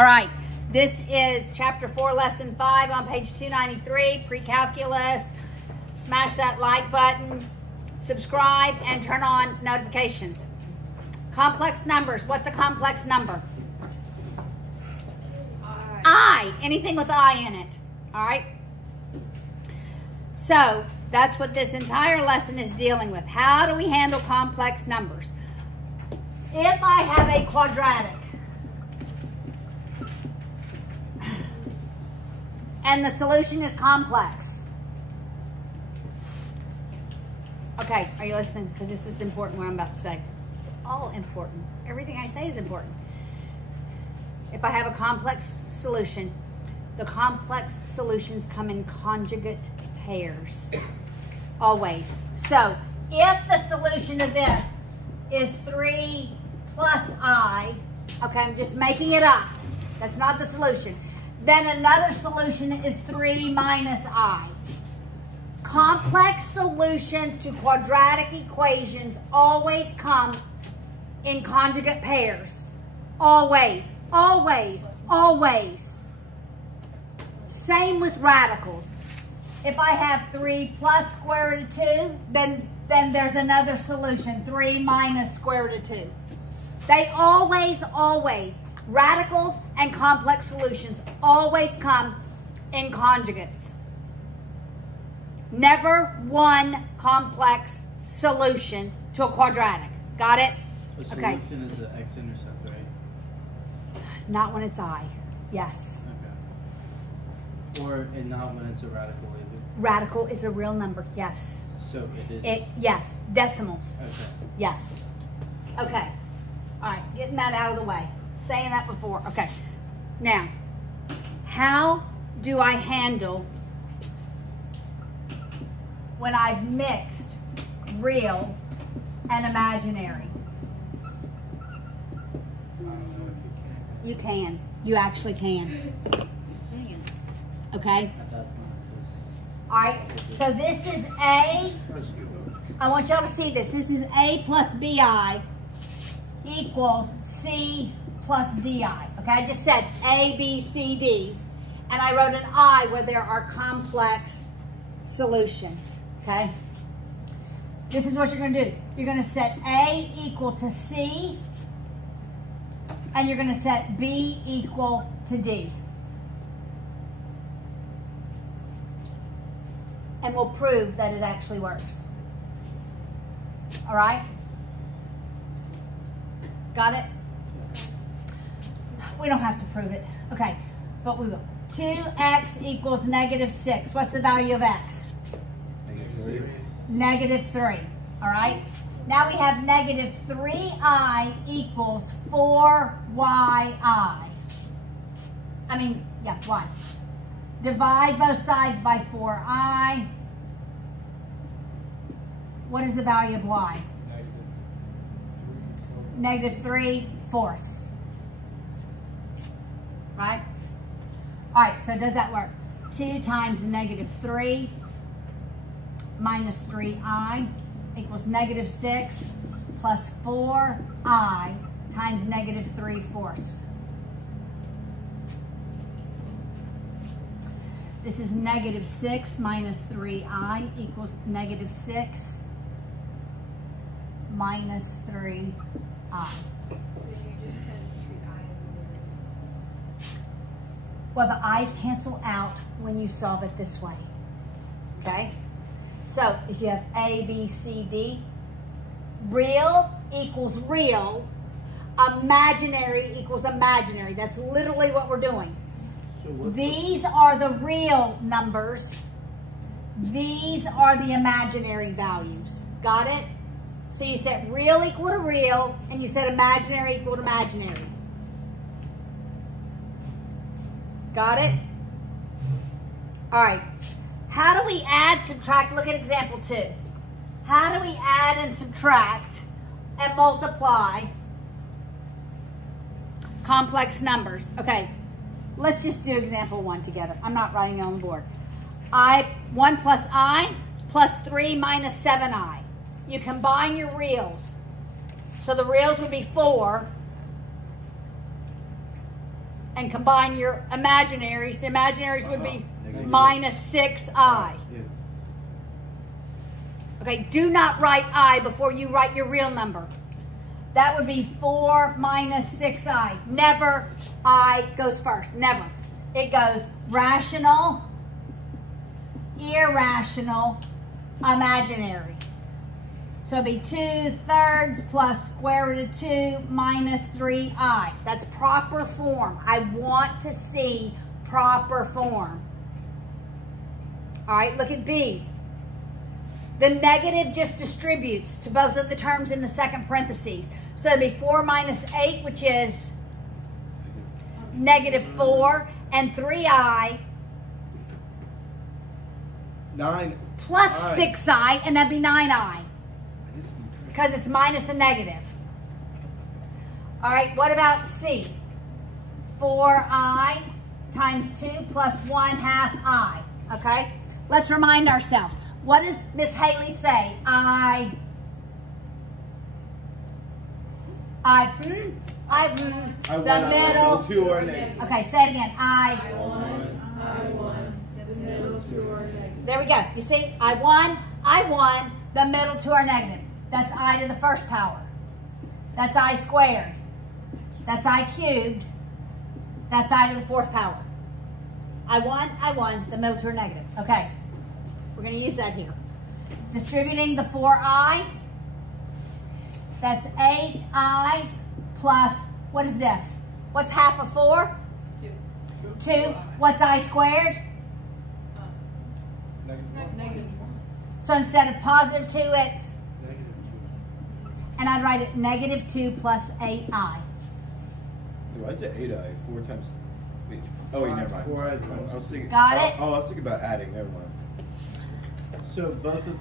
All right, this is chapter 4, lesson 5 on page 293, Precalculus. Smash that like button, subscribe, and turn on notifications. Complex numbers. What's a complex number? I. Anything with I in it. All right? So, that's what this entire lesson is dealing with. How do we handle complex numbers? If I have a quadratic, and the solution is complex. Okay, are you listening? Because this is important what I'm about to say. It's all important. Everything I say is important. If I have a complex solution, the complex solutions come in conjugate pairs. Always. So, if the solution of this is 3 plus I, okay, I'm just making it up. That's not the solution. Then another solution is 3 minus I. Complex solutions to quadratic equations always come in conjugate pairs. Always, always, always. Same with radicals. If I have 3 plus square root of 2, then there's another solution, 3 minus square root of 2. They always, always, radicals and complex solutions always come in conjugates. Never one complex solution to a quadratic. Got it? The solution is the x-intercept, right? Not when it's I. Yes. Okay. Or and not when it's a radical either. Radical is a real number. Yes. So it is. Yes. Decimals. Okay. Yes. Okay. All right. Getting that out of the way. Saying that before. Okay. Now, how do I handle when I've mixed real and imaginary? I don't know if You can. You actually can. Okay? at that point All right. So this is A. I want y'all to see this. This is A plus BI equals C plus DI. Okay, I just said A, B, C, D. And I wrote an I where there are complex solutions. Okay? This is what you're going to do. You're going to set A equal to C. And you're going to set B equal to D. And we'll prove that it actually works. All right? Got it? We don't have to prove it. Okay, but we will. 2x equals negative 6. What's the value of x? Negative 3. All right? Now we have negative 3i equals 4yi. Y. Divide both sides by 4i. What is the value of y? Negative 3/4. Right? All right, so does that work? 2 times negative 3 minus 3i equals negative 6 plus 4i times negative 3/4. This is negative 6 minus 3i equals negative 6 minus 3i. So you just kind of treat I as a variable. Well, the i's cancel out when you solve it this way. Okay? So, if you have A, B, C, D, real equals real, imaginary equals imaginary. That's literally what we're doing. So what These are the real numbers. These are the imaginary values. Got it? So you set real equal to real, and you set imaginary equal to imaginary. Got it? All right. How do we add, subtract? Look at example 2. How do we add and subtract and multiply complex numbers? Okay. Let's just do example 1 together. I'm not writing it on the board. 1 plus I plus 3 minus 7i. You combine your reals. So the reals would be 4 and combine your imaginaries. The imaginaries would be minus 6i. Okay, do not write I before you write your real number. That would be 4 minus 6i. Never I goes first. Never. It goes rational, irrational, imaginary. So it'd be 2/3 plus square root of 2 minus 3i. That's proper form. I want to see proper form. All right, look at B. The negative just distributes to both of the terms in the second parentheses. So that'd be 4 minus 8, which is negative 4, and 3i 9 plus 6i, and that'd be 9i. Because it's minus a negative. All right, what about C? 4i times 2 plus 1/2 I. Okay, let's remind ourselves. What does Miss Haley say? The middle. Two are negative. Okay, say it again. I won, the middle two are negative. There we go. You see, I won, the middle two are negative. That's I to the first power. That's I squared. That's I cubed. That's I to the fourth power. I won, the middle two are negative. Okay, we're going to use that here. Distributing the 4i. That's 8i plus, what is this? What's half of 4? 2. What's I squared? Negative 1. So instead of positive 2, it's, -2. and I'd write it negative 2 plus 8i. Why is it 8i? 4 times. Wait. Oh wait, never mind. 4i. I was thinking. Got it? Oh, I was thinking about adding. Never mind. So both of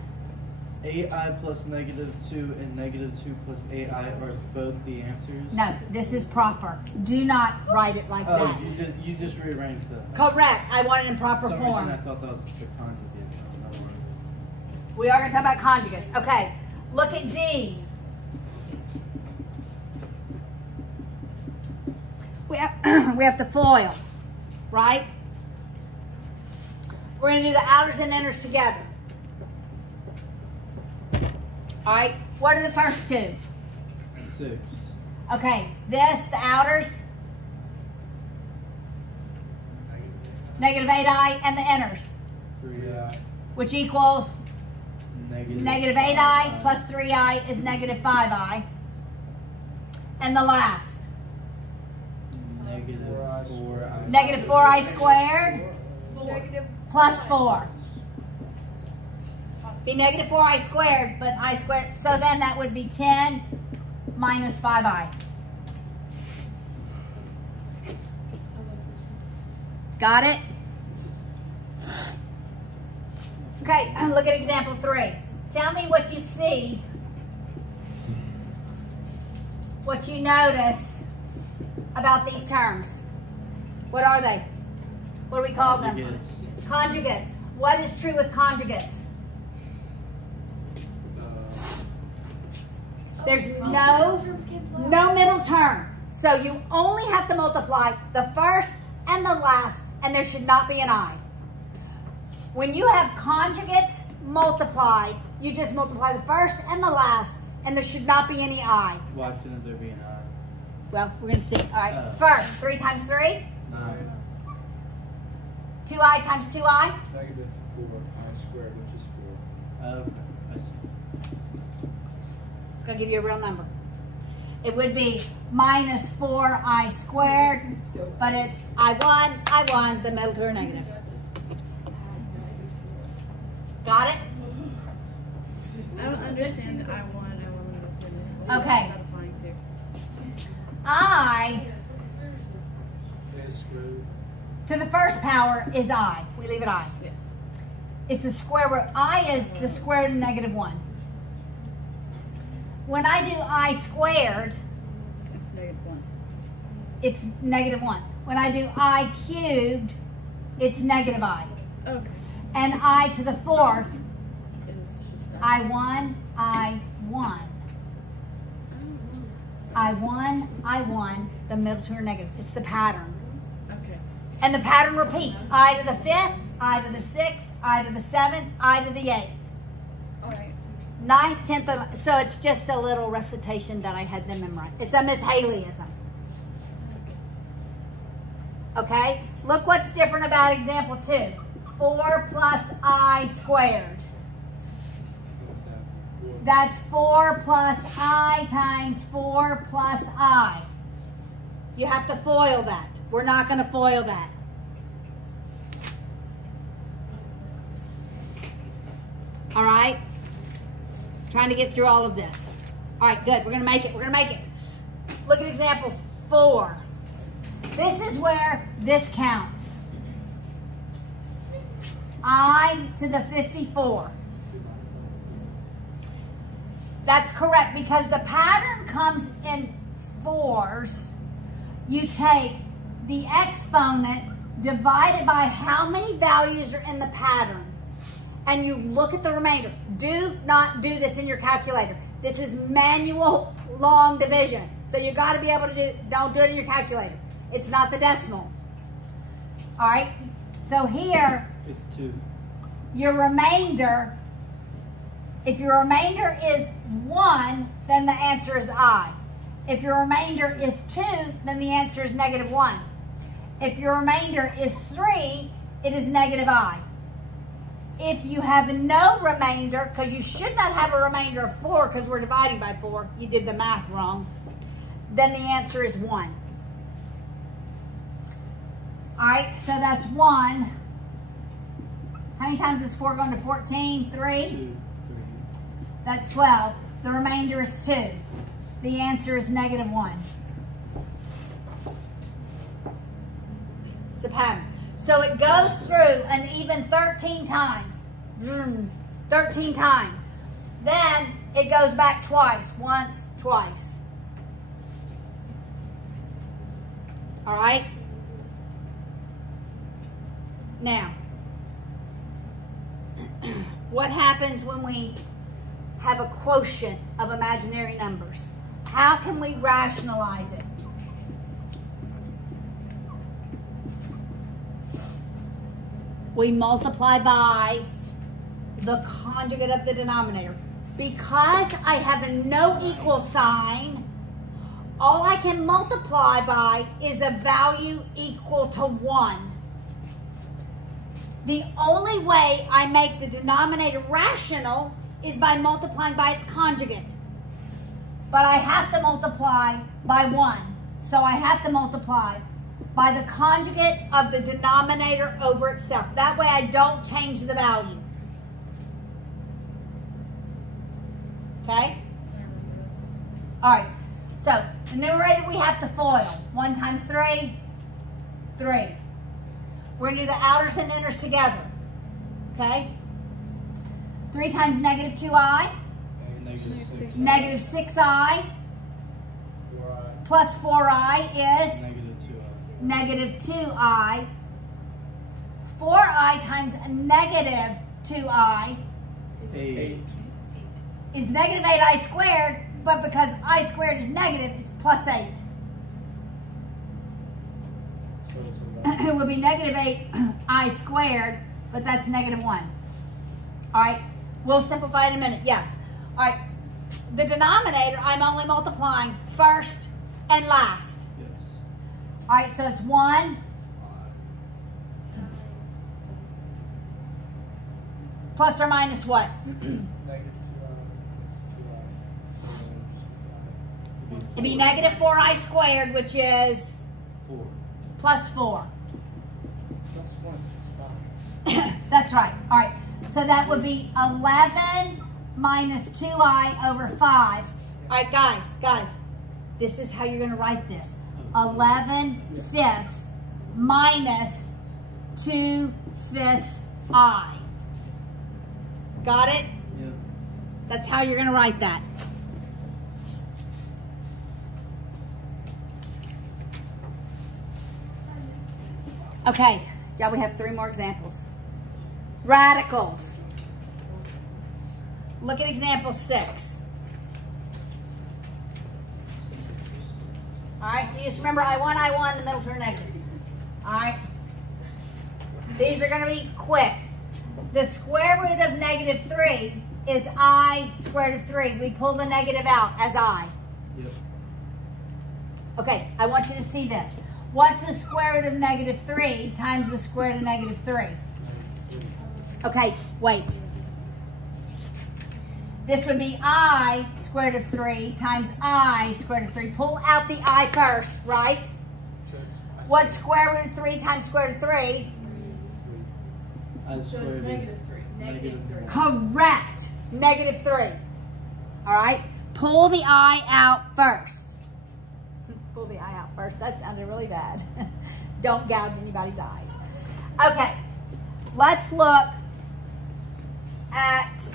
8i plus -2 and -2 plus 8i are both the answers? No, this is proper. Do not write it like Oh, that. you just rearranged the. Correct. I want it in proper For some reason I form. thought that was the conjugate. We are going to talk about conjugates. Okay, look at D. We have to FOIL, right? We're going to do the outers and inners together. All right, what are the first two? 6. Okay, this, the outers, negative 8i, and the inners, 3i. which equals negative 8i plus 3i is negative 5i. And the last, Negative 4i. negative 4i squared plus 4. Be negative 4i squared, but I squared. So then that would be 10 minus 5i. Got it? Okay, look at example 3. Tell me what you see, what you notice about these terms. What are they? What do we call them? Conjugates. Conjugates. What is true with conjugates? There's no middle term. So you only have to multiply the first and the last, and there should not be an I. When you have conjugates multiplied, you just multiply the first and the last, and there should not be any I. Why shouldn't there be an I? Well, we're going to see. All right, first, 3 times 3? 9. 2i times 2i? Negative 4i squared, which is 4. Okay, I see. It's going to give you a real number. It would be minus 4i squared, but it's I won, the middle two are negative. Got it? I don't understand the I won. Okay. I A squared. to the first power is I. We leave it I. Yes. It's the square root. I is the square root of negative 1. When I do I squared, It's negative 1. it's negative 1. When I do I cubed, it's negative I. Okay. And I to the fourth, It's just I won. I won, the middle two are negative. It's the pattern. And the pattern repeats. I to the 5th, I to the 6th, I to the 7th, I to the 8th. All right. 9th, 10th, so it's just a little recitation that I had them memorize. It's a Miss Haleyism. Okay? Look what's different about example 2. 4 plus I squared. That's 4 plus I times 4 plus I. You have to FOIL that. We're not going to FOIL that. All right? Trying to get through all of this. All right, good. We're going to make it. We're going to make it. Look at example 4. This is where this counts. I to the 54. That's correct because the pattern comes in 4s. You take the exponent divided by how many values are in the pattern, and you look at the remainder. Do not do this in your calculator. This is manual long division. So you got to be able to do, don't do it in your calculator. It's not the decimal. All right? So here, It's 2. your remainder, if your remainder is 1, then the answer is I. If your remainder is 2, then the answer is -1. If your remainder is 3, it is -I. If you have no remainder, because you should not have a remainder of 4 because we're dividing by 4, you did the math wrong, then the answer is 1. All right, so that's 1. How many times is 4 going to 14? 3? 2, 3. That's 12. The remainder is 2. The answer is -1. It's a pattern. So it goes through and even 13 times. 13 times. Then it goes back twice. Once, twice. All right? Now, what happens when we have a quotient of imaginary numbers? How can we rationalize it? We multiply by the conjugate of the denominator. Because I have a no equal sign, all I can multiply by is a value equal to 1. The only way I make the denominator rational is by multiplying by its conjugate. But I have to multiply by 1. So I have to multiply by the conjugate of the denominator over itself. That way I don't change the value. Okay? All right. So the numerator we have to FOIL. 1 times 3, 3. We're going to do the outers and inners together. Okay? 3 times -2i. -6i. 4i. Plus 4i is -2i. -2i. 4i times -2i 8. is -8i squared, but because I squared is negative, it's +8. So it's 11. It would be -8i squared, but that's -1. All right, we'll simplify in a minute. Yes. All right, the denominator, I'm only multiplying first and last. Yes. All right, so it's 1 plus or minus what? -2i. It'd be -4i squared, which is 4. plus 4. Plus 1 is 5. That's right. All right. So that would be 11 minus 2i over 5. All right, guys. This is how you're going to write this. 11 fifths minus 2 fifths I. Got it? Yep. That's how you're going to write that. Okay. Yeah, we have 3 more examples. Radicals. Look at example 6. All right, you just remember I1, the middle term negative. All right, These are going to be quick. The square root of negative 3 is I squared root of 3. We pull the negative out as I. Yep. Okay, I want you to see this. What's the square root of negative 3 times the square root of negative 3? Okay, wait. This would be I squared root of 3 times I squared root of 3. Pull out the I first, right? What's square root of 3 times square root of 3? I So squared it's is negative 3. Negative 3. Correct. Negative 3. All right? Pull the I out first. Pull the I out first. That sounded really bad. Don't gouge anybody's eyes. Okay. Let's look at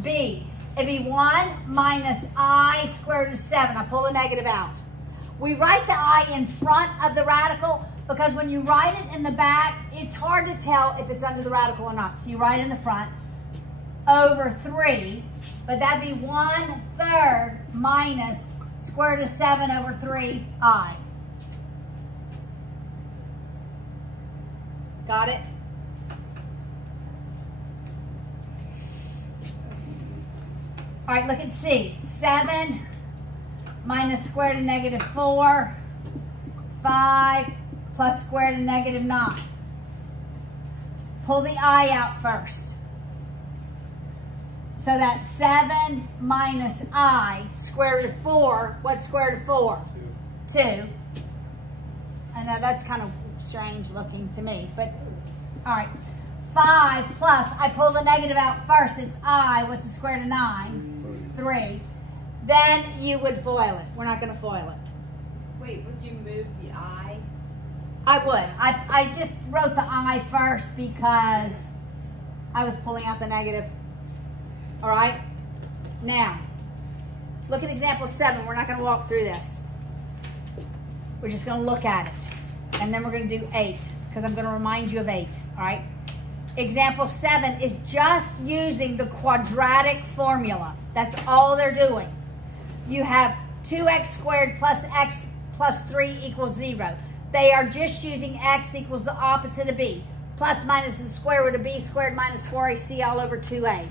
B. It'd be 1 minus I squared root of 7. I pull the negative out. We write the I in front of the radical because when you write it in the back, it's hard to tell if it's under the radical or not. So you write it in the front over 3, but that'd be 1/3 minus square root of 7 over 3I. Got it? All right, look at C. 7 minus square root of negative 4, 5 plus square root of negative 9. Pull the I out first. So that's 7 minus I square root of 4. What's square root of 4? 2. I know that's kind of strange looking to me, but all right. 5 plus, I pull the negative out first. It's I. What's the square root of 9? 3. Then you would FOIL it. We're not going to FOIL it. Wait, would you move the I? I would. I just wrote the I first because I was pulling out the negative. All right? Now, look at example 7. We're not going to walk through this. We're just going to look at it. And then we're going to do 8 because I'm going to remind you of 8. All right? Example 7 is just using the quadratic formula. That's all they're doing. You have 2x squared plus x plus 3 equals 0. They are just using x equals the opposite of b. Plus minus the square root of b squared minus 4ac all over 2a.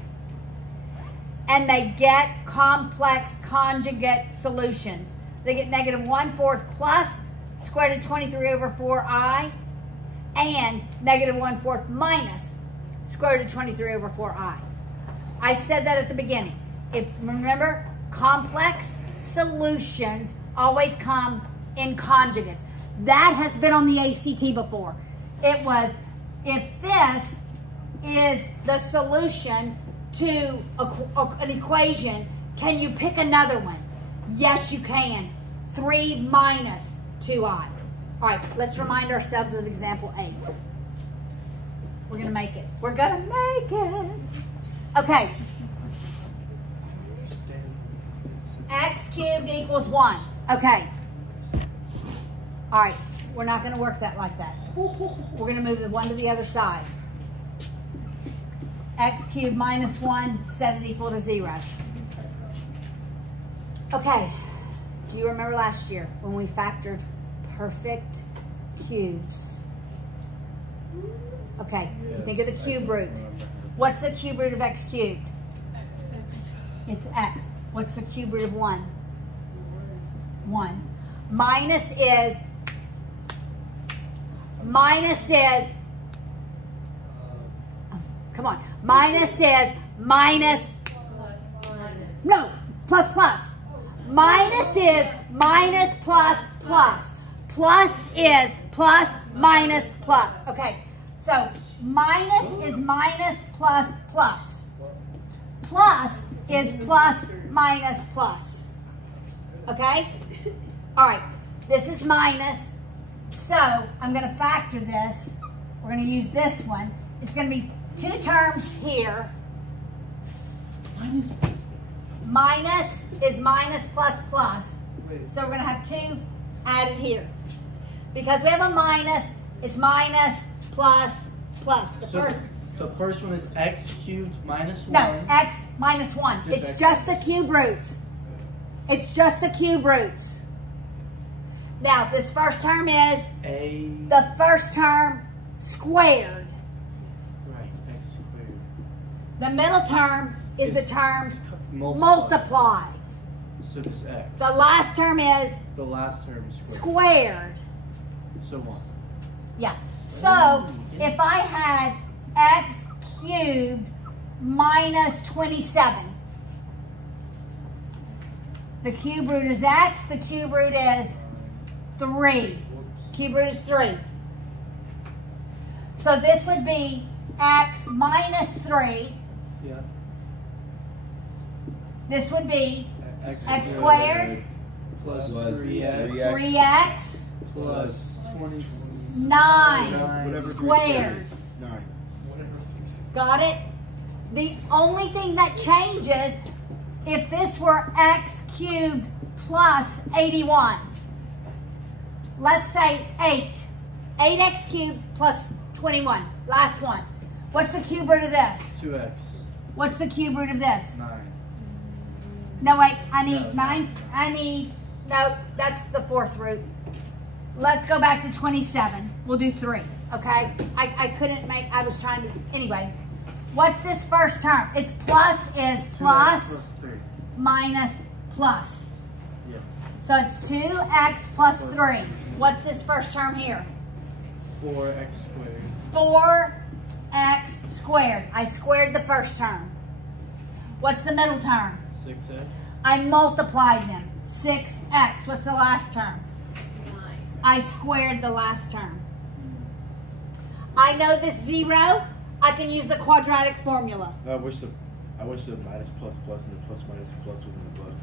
And they get complex conjugate solutions. They get negative 1/4 plus square root of 23 over 4i and negative 1/4 minus square root of 23 over 4i. I said that at the beginning. If remember, complex solutions always come in conjugates. That has been on the ACT before. It was, if this is the solution to an equation, can you pick another one? Yes, you can. 3 minus 2i. All right, let's remind ourselves of example 8. We're going to make it. We're going to make it. Okay. X cubed equals 1. Okay. All right. We're not going to work that like that. We're going to move the 1 to the other side. X cubed minus 1, set it equal to 0. Okay. Do you remember last year when we factored perfect cubes? Okay. You think of the cube root. What's the cube root of x cubed? X. It's x. What's the cube root of 1? 1. Minus is come on. Minus is minus. No, plus plus. Minus is minus plus plus. Plus is plus minus plus. Okay, so minus is minus plus plus. Plus is plus minus plus. Okay? All right, this is minus. So I'm going to factor this. We're going to use this one. It's going to be 2 terms here. Minus is minus plus plus. So we're going to have 2 added here. Because we have a minus, it's minus plus plus. The first one is x cubed minus 1. No, x minus 1. It's just the cube roots. It's just the cube roots. Now, this first term is A. the first term squared. Right. X squared. The middle term is the terms Multiplied. multiplied. So this X. The last term is The last term is squared. squared. So what? Yeah. So, if I had x cubed minus 27, the cube root is x, the cube root is 3. Cube root is 3. So this would be x minus 3. Yeah. This would be X x squared plus Plus 3x 3x plus 20. 9 Whatever three squared. is. 9. Got it? The only thing that changes, if this were x cubed plus 81. Let's say 8. 8x cubed plus 21. Last one. What's the cube root of this? 2x. What's the cube root of this? 9. No, wait. I need No. 9. No, that's the fourth root. Let's go back to 27. We'll do 3. Okay? I couldn't make, I was trying to, anyway. What's this first term? It's plus is 2x plus 3. minus plus. Yeah. So it's 2x plus 3. What's this first term here? 4x squared. 4x squared. I squared the first term. What's the middle term? 6x. I multiplied them. 6x. What's the last term? 9. I squared the last term. I know this 0. I can use the quadratic formula. I wish the minus plus plus and the plus minus plus was in the book.